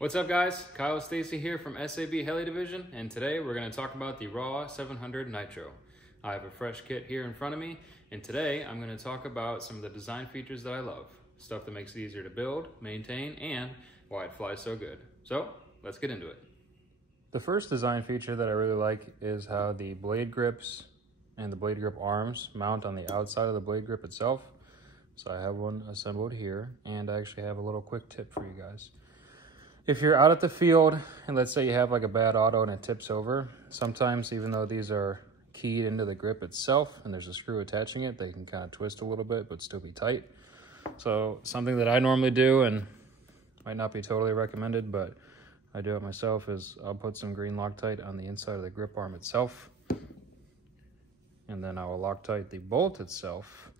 What's up guys, Kyle and Stacy here from SABHeliDivision, and today we're going to talk about the RAW 700 Nitro. I have a fresh kit here in front of me, and today I'm going to talk about some of the design features that I love. Stuff that makes it easier to build, maintain, and why it flies so good. So, let's get into it. The first design feature that I really like is how the blade grips and the blade grip arms mount on the outside of the blade grip itself. So I have one assembled here, and I actually have a little quick tip for you guys. If you're out at the field and let's say you have like a bad auto and it tips over, sometimes even though these are keyed into the grip itself and there's a screw attaching it, they can kind of twist a little bit but still be tight. So something that I normally do, and might not be totally recommended, but I do it myself, is I'll put some green Loctite on the inside of the grip arm itself, and then I will Loctite the bolt itself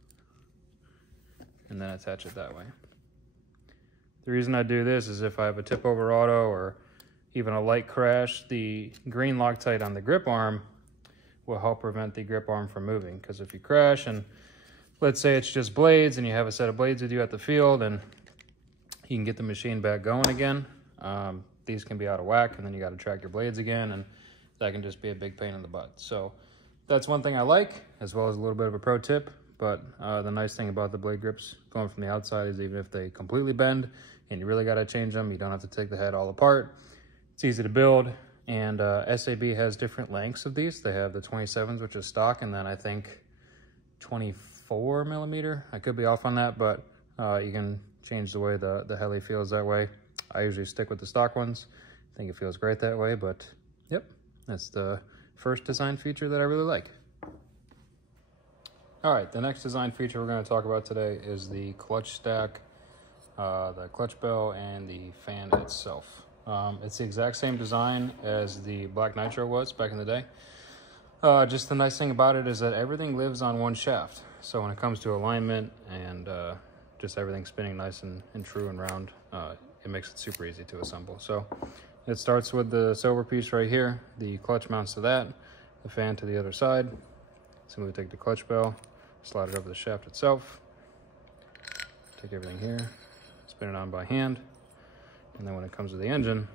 and then attach it that way. The reason I do this is if I have a tip over auto or even a light crash, the green Loctite on the grip arm will help prevent the grip arm from moving. Because if you crash and let's say it's just blades and you have a set of blades with you at the field and you can get the machine back going again, these can be out of whack and then you got to track your blades again, and that can just be a big pain in the butt. So that's one thing I like, as well as a little bit of a pro tip. But the nice thing about the blade grips going from the outside is even if they completely bend and you really got to change them, you don't have to take the head all apart. It's easy to build, and SAB has different lengths of these. They have the 27s, which is stock, and then I think 24 millimeter. I could be off on that, but you can change the way the heli feels that way. I usually stick with the stock ones. I think it feels great that way, but yep, that's the first design feature that I really like. All right, the next design feature we're going to talk about today is the clutch stack, the clutch bell, and the fan itself. It's the exact same design as the Black Nitro was back in the day. Just the nice thing about it is that everything lives on one shaft. So when it comes to alignment and just everything spinning nice and true and round, it makes it super easy to assemble. So it starts with the silver piece right here. The clutch mounts to that, the fan to the other side. Simply take the clutch bell, slide it over the shaft itself, take everything here, spin it on by hand, and then when it comes to the engine,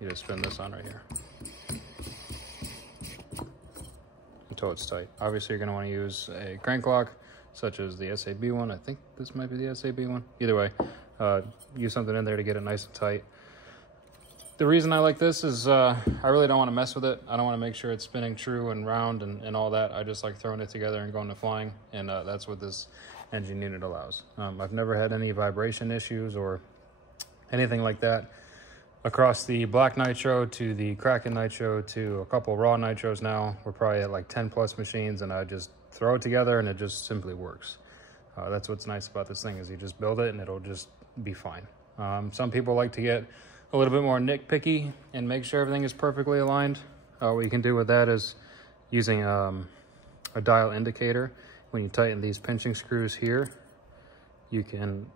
you just spin this on right here until it's tight. Obviously, you're going to want to use a crank lock, such as the SAB one. I think this might be the SAB one. Either way, use something in there to get it nice and tight. The reason I like this is I really don't want to mess with it. I don't want to make sure it's spinning true and round and all that. I just like throwing it together and going to flying, and that's what this engine unit allows. I've never had any vibration issues or anything like that. Across the Black Nitro to the Kraken Nitro to a couple RAW Nitros now, we're probably at like 10 plus machines, and I just throw it together and it just simply works. That's what's nice about this thing, is you just build it and it'll just be fine. Some people like to get a little bit more nitpicky and make sure everything is perfectly aligned. What you can do with that is using a dial indicator. When you tighten these pinching screws here, you can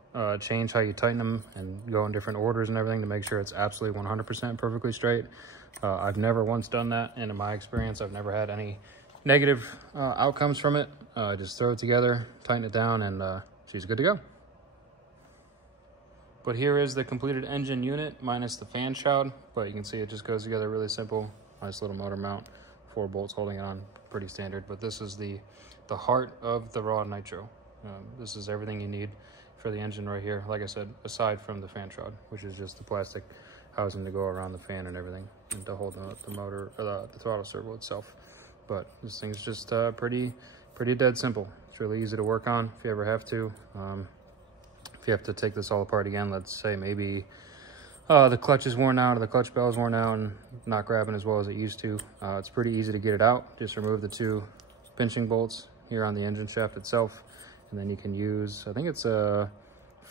change how you tighten them and go in different orders and everything to make sure it's absolutely 100% perfectly straight. I've never once done that, and in my experience, I've never had any negative outcomes from it. Just throw it together, tighten it down, and she's good to go. But here is the completed engine unit minus the fan shroud, but you can see it just goes together really simple. Nice little motor mount, 4 bolts holding it on, pretty standard. But this is the heart of the RAW Nitro. This is everything you need for the engine right here. Like I said, aside from the fan shroud, which is just the plastic housing to go around the fan and everything, and to hold the motor, or the throttle servo itself. But this thing's just pretty dead simple. It's really easy to work on if you ever have to. If you have to take this all apart again, let's say maybe the clutch is worn out or the clutch bell is worn out and not grabbing as well as it used to, it's pretty easy to get it out. Just remove the 2 pinching bolts here on the engine shaft itself, and then you can use, I think it's a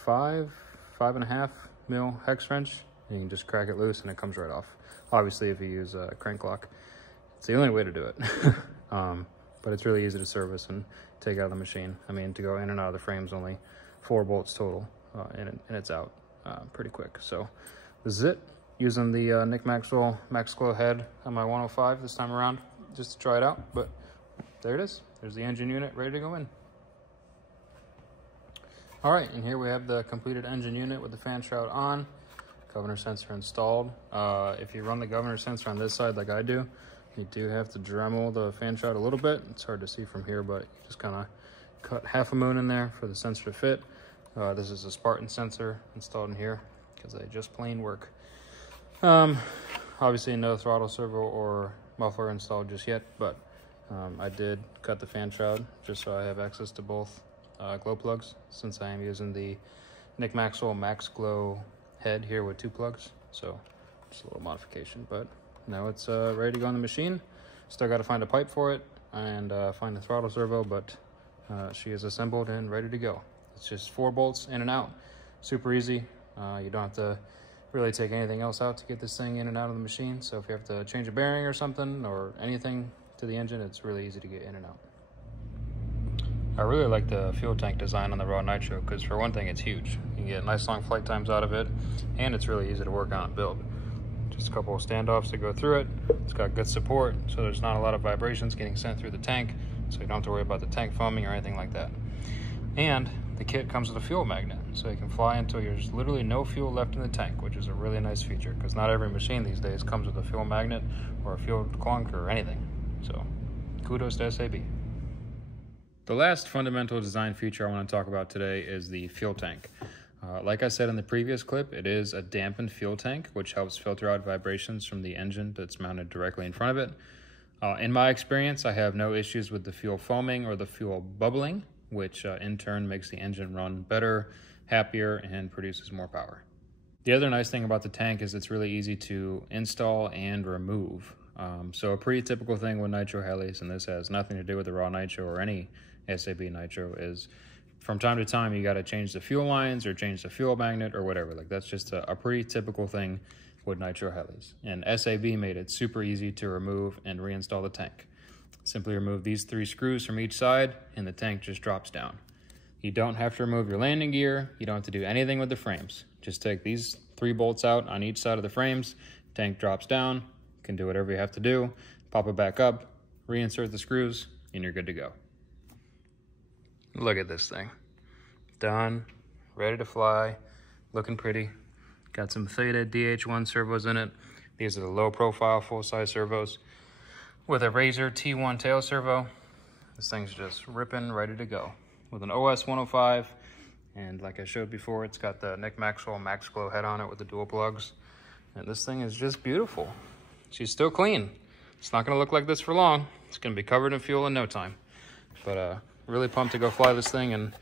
5.5 mil hex wrench, and you can just crack it loose and it comes right off. Obviously, if you use a crank lock, it's the only way to do it. But it's really easy to service and take out of the machine. I mean, to go in and out of the frame's only 4 bolts total, and it's out pretty quick. So this is it, using the Nick Maxwell MaxGlow head on my 105 this time around, just to try it out. But there it is. There's the engine unit ready to go in. All right, and here we have the completed engine unit with the fan shroud on. governor sensor installed. If you run the governor sensor on this side like I do, you do have to Dremel the fan shroud a little bit. It's hard to see from here, but you just kind of cut half a moon in there for the sensor to fit. This is a Spartan sensor installed in here because they just plain work. Obviously no throttle servo or muffler installed just yet, but I did cut the fan shroud just so I have access to both glow plugs, since I am using the Nick Maxwell Max Glow head here with 2 plugs. So just a little modification, but now it's ready to go on the machine. Still got to find a pipe for it and find the throttle servo, but she is assembled and ready to go. It's just 4 bolts in and out, super easy. You don't have to really take anything else out to get this thing in and out of the machine. So if you have to change a bearing or something or anything to the engine, it's really easy to get in and out. I really like the fuel tank design on the RAW Nitro because, for one thing, it's huge. You can get nice long flight times out of it, and it's really easy to work on and build. Just a couple of standoffs to go through it. It's got good support, so there's not a lot of vibrations getting sent through the tank, so you don't have to worry about the tank foaming or anything like that. And the kit comes with a fuel magnet, so you can fly until there's literally no fuel left in the tank, which is a really nice feature because not every machine these days comes with a fuel magnet or a fuel clunk or anything. So kudos to SAB. The last fundamental design feature I want to talk about today is the fuel tank. Like I said in the previous clip, it is a dampened fuel tank, which helps filter out vibrations from the engine that's mounted directly in front of it. In my experience, I have no issues with the fuel foaming or the fuel bubbling, which in turn makes the engine run better, happier, and produces more power. The other nice thing about the tank is it's really easy to install and remove. So a pretty typical thing with nitro helis, and this has nothing to do with the RAW Nitro or any SAB Nitro, is from time to time you got to change the fuel lines or change the fuel magnet or whatever. Like, that's just a pretty typical thing with nitro helis. And SAB made it super easy to remove and reinstall the tank. Simply remove these 3 screws from each side and the tank just drops down. You don't have to remove your landing gear. You don't have to do anything with the frames. Just take these 3 bolts out on each side of the frames, tank drops down, you can do whatever you have to do, pop it back up, reinsert the screws, and you're good to go. Look at this thing. Done, ready to fly, looking pretty. Got some Theta DH1 servos in it. These are the low profile full-size servos with a Razor T1 tail servo. This thing's just ripping, ready to go. With an OS 105, and like I showed before, it's got the Nick Maxwell Max Glow head on it with the dual plugs. And this thing is just beautiful. She's still clean. It's not gonna look like this for long. It's gonna be covered in fuel in no time. But really pumped to go fly this thing and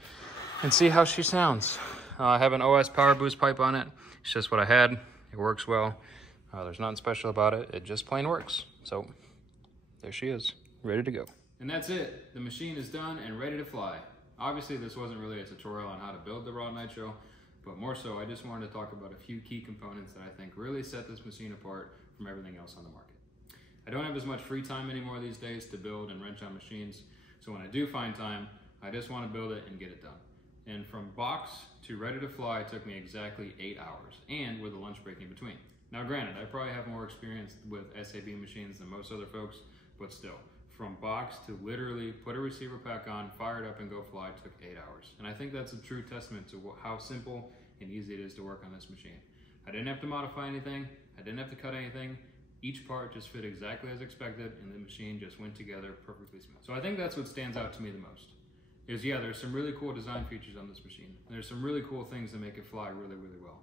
see how she sounds. I have an OS power boost pipe on it. It's just what I had. It works well. There's nothing special about it. It just plain works. So there she is, ready to go. And that's it. The machine is done and ready to fly. Obviously, this wasn't really a tutorial on how to build the RAW Nitro, but more so, I just wanted to talk about a few key components that I think really set this machine apart from everything else on the market. I don't have as much free time anymore these days to build and wrench on machines, so when I do find time, I just want to build it and get it done. And from box to ready to fly took me exactly 8 hours, and with a lunch break in between. Now granted, I probably have more experience with SAB machines than most other folks, but still, from box to literally put a receiver pack on, fire it up, and go fly took 8 hours. And I think that's a true testament to how simple and easy it is to work on this machine. I didn't have to modify anything, I didn't have to cut anything. Each part just fit exactly as expected, and the machine just went together perfectly smooth. So I think that's what stands out to me the most. Is yeah, there's some really cool design features on this machine. There's some really cool things that make it fly really, really well.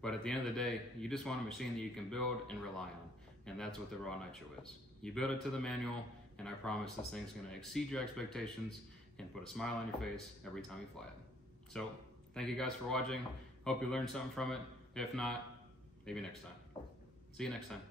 But at the end of the day, you just want a machine that you can build and rely on. And that's what the RAW Nitro is. You build it to the manual, and I promise this thing's gonna exceed your expectations and put a smile on your face every time you fly it. So, thank you guys for watching. Hope you learned something from it. If not, maybe next time. See you next time.